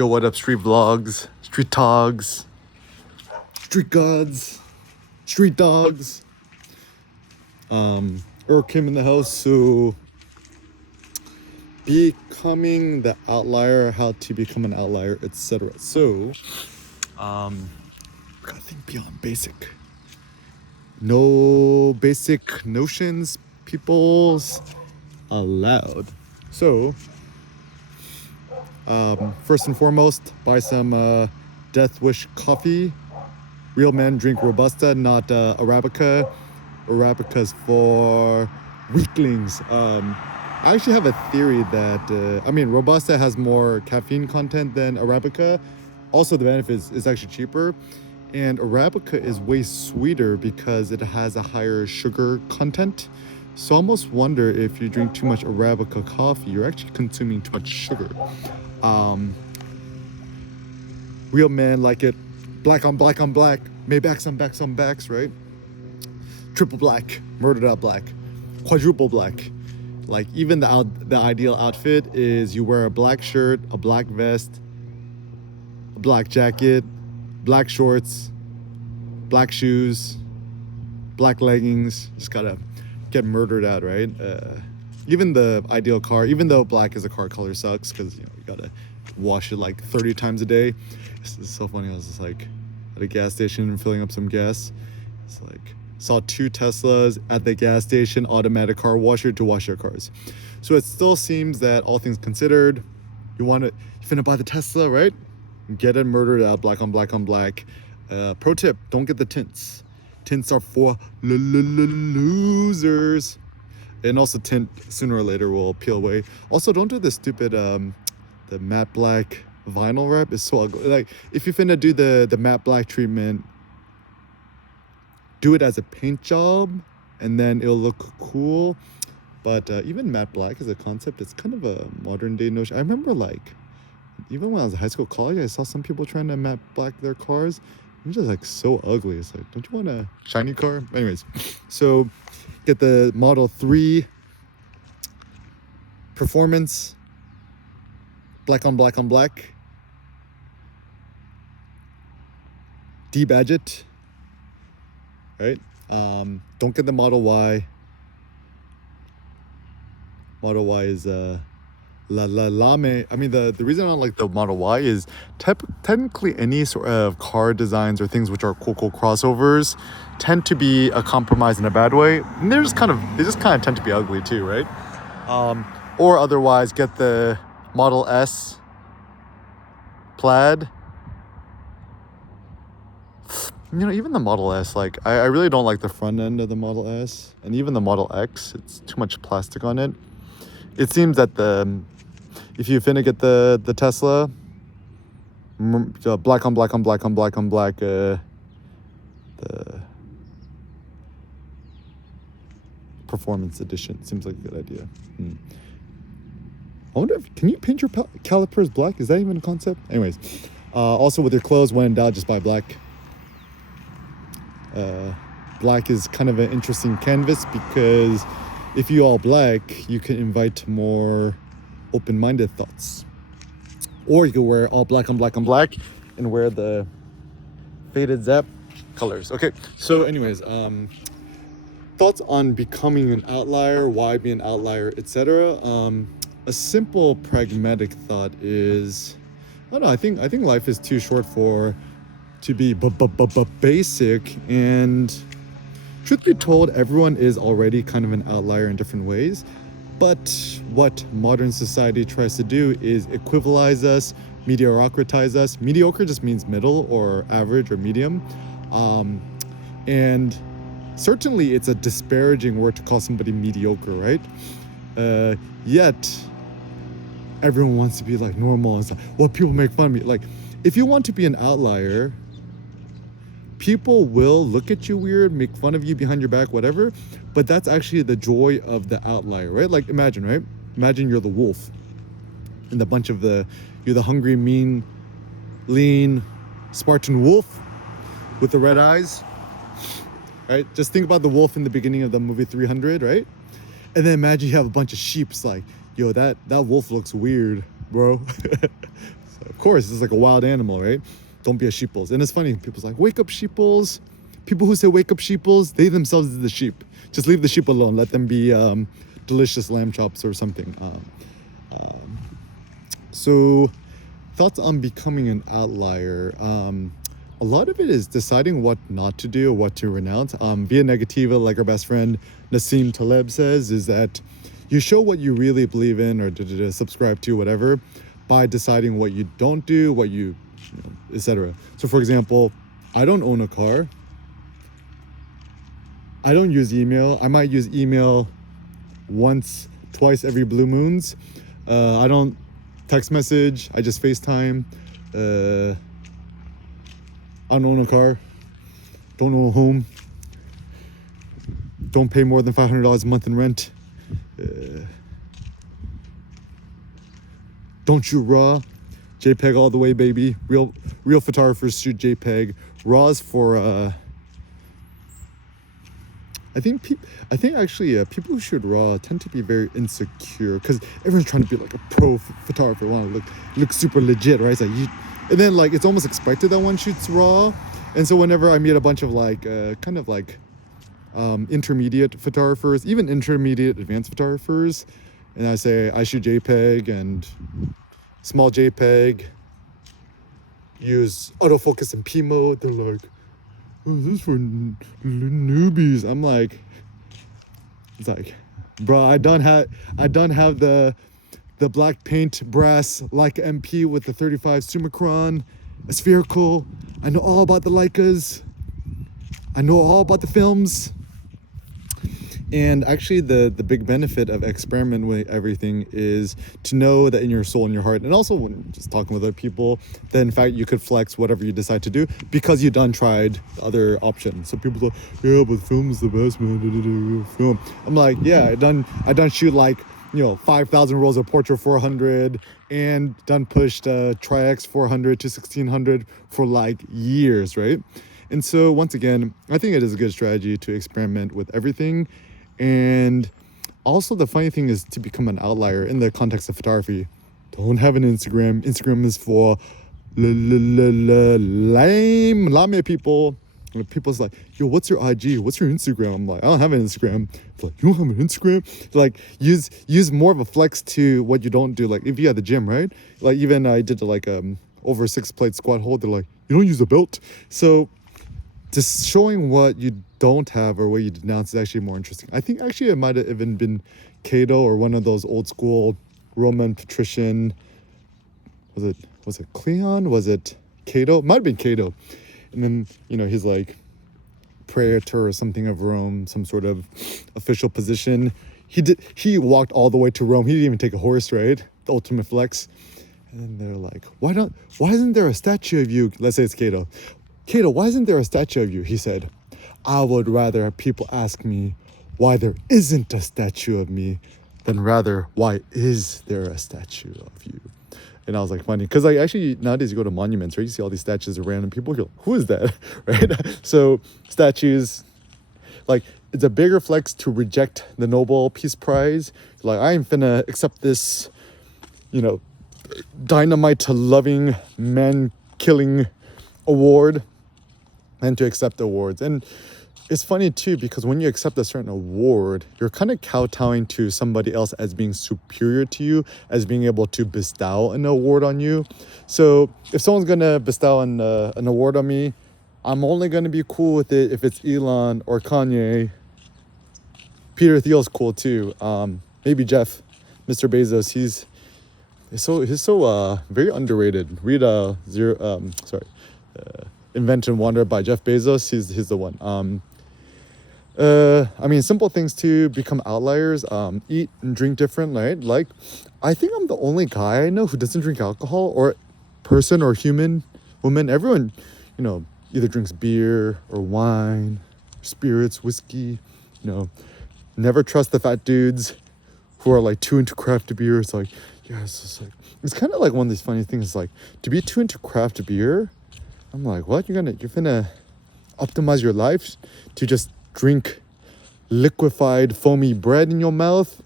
Yo, what up, street vlogs, street togs, street gods, street dogs. Came in the house, so becoming the outlier, how to become an outlier, etc. So, we gotta think beyond basic. No basic notions, people's allowed. So, first and foremost, buy some Death Wish coffee. Real men drink Robusta, not Arabica. Arabica's for weaklings. I actually have a theory that, Robusta has more caffeine content than Arabica. Also, the benefit is actually cheaper. And Arabica is way sweeter because it has a higher sugar content. So I almost wonder if you drink too much Arabica coffee, you're actually consuming too much sugar. Real men like it black on black on black, Maybachs on backs on backs, right? Triple black, murdered out black, quadruple black. Like even the ideal outfit is you wear a black shirt, a black vest, a black jacket, black shorts, black shoes, black leggings. Just gotta get murdered out, right? Even the ideal car, even though black as a car color sucks because you gotta wash it like 30 times a day. It's so funny. I was just like at a gas station filling up some gas. It's like saw 2 Teslas at the gas station, automatic car washer to wash your cars. So it still seems that all things considered, you finna buy the Tesla, right? Get it murdered out, black on black on black. Pro tip, don't get the tints. Tints are for losers. And also tint sooner or later will peel away. Also, don't do the stupid, the matte black vinyl wrap is so ugly. Like, if you finna do the matte black treatment, do it as a paint job and then it'll look cool. But even matte black as a concept, it's kind of a modern day notion. I remember even when I was in high school, college, I saw some people trying to matte black their cars. It's just like so ugly. It's like, don't you want a shiny car? Anyways, so get the Model 3 performance, black on black on black. Debadge it, right? Don't get the Model Y. Model Y is the reason I don't like the Model Y is technically any sort of car designs or things which are cool crossovers tend to be a compromise in a bad way. And they just kind of tend to be ugly too, right? Or otherwise get the Model S plaid. Even the Model S, I really don't like the front end of the Model S, and even the Model X, it's too much plastic on it. It seems that if you finna get the Tesla, black on black on black on black on black, the performance edition seems like a good idea. I wonder can you paint your calipers black? Is that even a concept? Anyways, also with your clothes, when in doubt, just buy black. Black is kind of an interesting canvas because if you all black, you can invite more open-minded thoughts. Or you can wear all black on black on black and wear the faded Zap colors. Okay, so anyways, thoughts on becoming an outlier, why be an outlier, etc. A simple pragmatic thought is, I don't know, I think life is too short to be basic, and truth be told, everyone is already kind of an outlier in different ways. But what modern society tries to do is equivalize us, mediocritize us. Mediocre just means middle or average or medium. And certainly it's a disparaging word to call somebody mediocre, right? Yet everyone wants to be like normal. It's like, well, people make fun of me. Like, if you want to be an outlier, people will look at you weird, make fun of you behind your back, whatever. But that's actually the joy of the outlier, right? Like, imagine, right? Imagine you're the wolf. And you're the hungry, mean, lean, Spartan wolf with the red eyes, right? Just think about the wolf in the beginning of the movie 300, right? And then imagine you have a bunch of sheep. It's like, yo, that wolf looks weird. bro. So of course, it's like a wild animal, right? Don't be a sheeples. And it's funny, people's like, wake up sheeples. People who say wake up sheeples, they themselves is the sheep. Just leave the sheep alone. Let them be delicious lamb chops or something. So thoughts on becoming an outlier. A lot of it is deciding what not to do, what to renounce. Via Negativa, like our best friend Nassim Taleb says, is that you show what you really believe in or subscribe to, whatever, by deciding what you don't do, what you know, etc. So for example, I don't own a car. I don't use email. I might use email once, twice every blue moons. I don't text message. I just FaceTime. I don't own a car. Don't own a home. Don't pay more than $500 a month in rent. Don't shoot RAW. JPEG all the way, baby. Real photographers shoot JPEG. RAW's for I think actually people who shoot RAW tend to be very insecure because everyone's trying to be like a pro photographer. Want to look super legit, right? It's like and then like it's almost expected that one shoots RAW, and so whenever I meet a bunch of like kind of like intermediate photographers, even intermediate advanced photographers, and I say I shoot JPEG and small JPEG, use autofocus and P mode, they're like, oh, this is for newbies. I'm like, it's like, bro, I don't have the black paint brass Leica MP with the 35 Summicron, a spherical. I know all about the Leicas. I know all about the films. And actually the big benefit of experimenting with everything is to know that in your soul and your heart, and also when just talking with other people, that in fact you could flex whatever you decide to do because you done tried other options. So people are like, yeah, but film is the best, man. Film. I'm like, yeah, I done shoot like, 5,000 rolls of Portra 400 and done pushed Tri-X 400 to 1600 for like years, right? And so once again, I think it is a good strategy to experiment with everything. And also the funny thing is to become an outlier in the context of photography. Don't have an Instagram. Instagram is for lame people. People's like, yo, what's your IG? What's your Instagram? I'm like, I don't have an Instagram. It's like, you don't have an Instagram? Like, use more of a flex to what you don't do. Like, if you at the gym, right? Like, even I did like over 6 plate squat hold. They're like, you don't use a belt. So just showing what you don't have or what you denounce is actually more interesting. I think actually it might have even been Cato or one of those old school Roman patrician. Was it Cleon? Was it Cato? It might have been Cato. And then, he's like praetor or something of Rome, some sort of official position. He walked all the way to Rome. He didn't even take a horse, right? The ultimate flex. And then they're like, why isn't there a statue of you? Let's say it's Cato. Cato, why isn't there a statue of you? He said, I would rather people ask me why there isn't a statue of me than rather why is there a statue of you? And I was like, funny, because like actually nowadays you go to monuments, right? You see all these statues of random people. You're like, who is that, right? So statues, like it's a bigger flex to reject the Nobel Peace Prize. Like I ain't finna accept this, dynamite loving man killing award, and to accept awards. And it's funny too, because when you accept a certain award, you're kind of kowtowing to somebody else as being superior to you, as being able to bestow an award on you. So if someone's gonna bestow an award on me, I'm only gonna be cool with it if it's Elon or Kanye. Peter Thiel's cool too. Maybe Jeff, Mr. Bezos. He's so very underrated. Read Invent and Wander by Jeff Bezos. He's the one. I mean, simple things to become outliers. Eat and drink different, right? Like, I think I'm the only guy I know who doesn't drink alcohol, or person or human, woman. Everyone, either drinks beer or wine, spirits, whiskey. Never trust the fat dudes who are like too into craft beer. It's like, yeah, it's kind of like one of these funny things. Like to be too into craft beer. I'm like, what? You're finna optimize your life to just drink liquefied foamy bread in your mouth?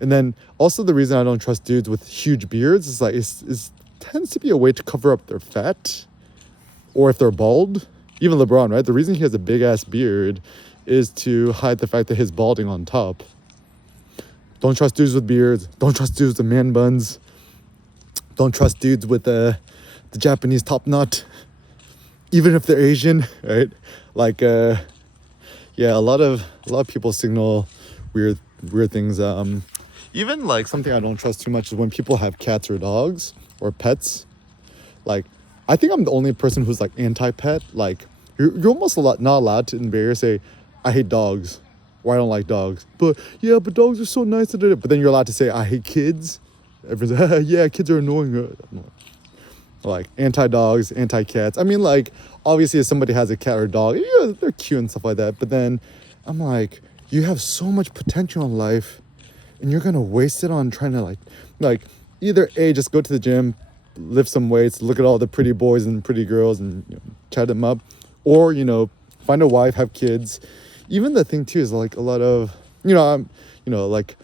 And then also the reason I don't trust dudes with huge beards is like it's tends to be a way to cover up their fat, or if they're bald. Even LeBron, right? The reason he has a big ass beard is to hide the fact that he's balding on top. Don't trust dudes with beards. Don't trust dudes with man buns. Don't trust dudes with the Japanese top knot, even if they're Asian, right? Like, yeah, a lot of people signal weird things. Even like something I don't trust too much is when people have cats or dogs or pets. Like, I think I'm the only person who's like anti-pet. Like, you're almost not allowed to embarrass say, I hate dogs, or I don't like dogs. But yeah, but dogs are so nice. But then you're allowed to say, I hate kids. Everyone's like, yeah, kids are annoying. Like anti-dogs, anti-cats. I mean, like, obviously if somebody has a cat or a dog, yeah, they're cute and stuff like that. But then I'm like, you have so much potential in life, and you're gonna waste it on trying to like either A, just go to the gym, lift some weights, look at all the pretty boys and pretty girls and chat them up, or find a wife, have kids. Even the thing too is like a lot of like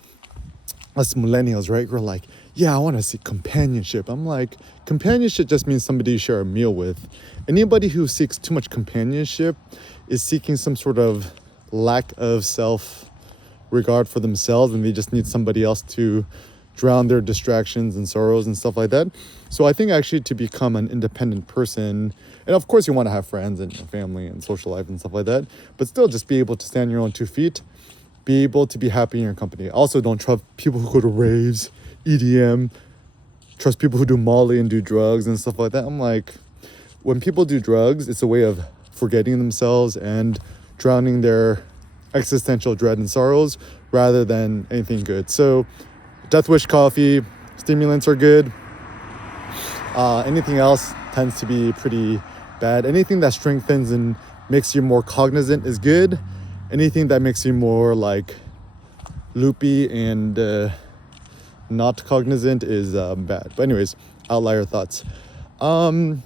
us millennials, right? We're like, yeah, I want to see companionship. I'm like, companionship just means somebody you share a meal with. Anybody who seeks too much companionship is seeking some sort of lack of self regard for themselves, and they just need somebody else to drown their distractions and sorrows and stuff like that. So I think actually to become an independent person, and of course you want to have friends and family and social life and stuff like that, but still just be able to stand on your own 2 feet, be able to be happy in your company. Also, don't trust people who go to raves, EDM, trust people who do Molly and do drugs and stuff like that. I'm like, when people do drugs, it's a way of forgetting themselves and drowning their existential dread and sorrows rather than anything good. So Death Wish coffee, stimulants are good. Anything else tends to be pretty bad. Anything that strengthens and makes you more cognizant is good. Anything that makes you more like loopy and not cognizant is bad. But anyways, outlier thoughts. Allow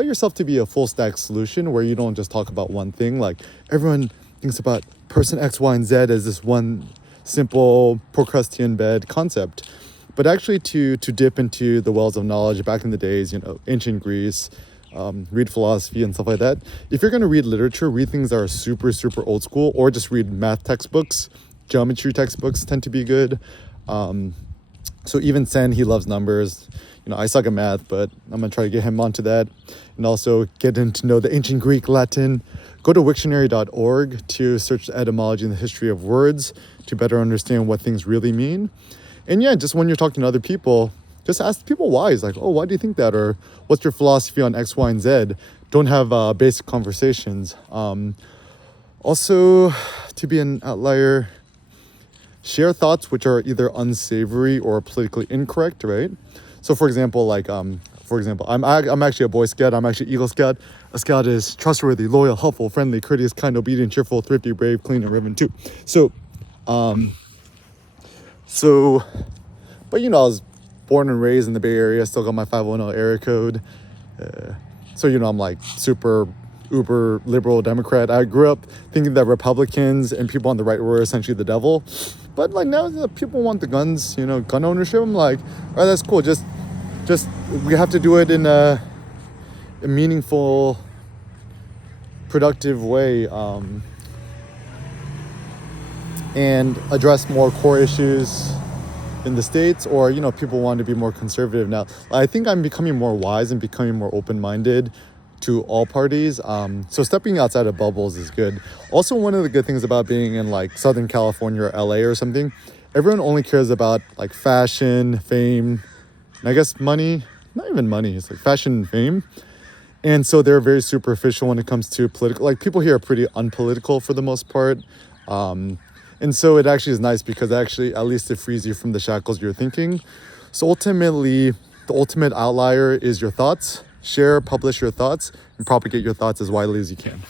yourself to be a full stack solution where you don't just talk about one thing. Like, everyone thinks about person X, Y, and Z as this one simple Procrustean bed concept. But actually to dip into the wells of knowledge back in the days, ancient Greece, read philosophy and stuff like that. If you're going to read literature, read things that are super, super old school, or just read math textbooks. Geometry textbooks tend to be good. So even Sen, he loves numbers. I suck at math, but I'm going to try to get him onto that. And also get him to know the ancient Greek, Latin. Go to Wiktionary.org to search the etymology and the history of words to better understand what things really mean. And yeah, just when you're talking to other people, just ask people why. It's like, oh, why do you think that? Or what's your philosophy on X, Y, and Z? Don't have basic conversations. Also, to be an outlier, share thoughts which are either unsavory or politically incorrect, right? So for example, I'm actually a Boy Scout. I'm actually Eagle Scout. A Scout is trustworthy, loyal, helpful, friendly, courteous, kind, obedient, cheerful, thrifty, brave, clean, and reverent too. But I was born and raised in the Bay Area. Still got my 510 area code. I'm like super uber liberal Democrat. I grew up thinking that Republicans and people on the right were essentially the devil. But like now that people want the guns, gun ownership, I'm like, all right, that's cool. Just we have to do it in a meaningful, productive way, and address more core issues in the States, or people want to be more conservative now. I think I'm becoming more wise and becoming more open-minded to all parties. So stepping outside of bubbles is good. Also, one of the good things about being in like Southern California or LA or something, everyone only cares about like fashion, fame, and I guess money. Not even money, it's like fashion and fame. And so they're very superficial when it comes to political. Like, people here are pretty unpolitical for the most part. And so it actually is nice because actually at least it frees you from the shackles you're thinking. So ultimately, the ultimate outlier is your thoughts. Share, publish your thoughts, and propagate your thoughts as widely as you can.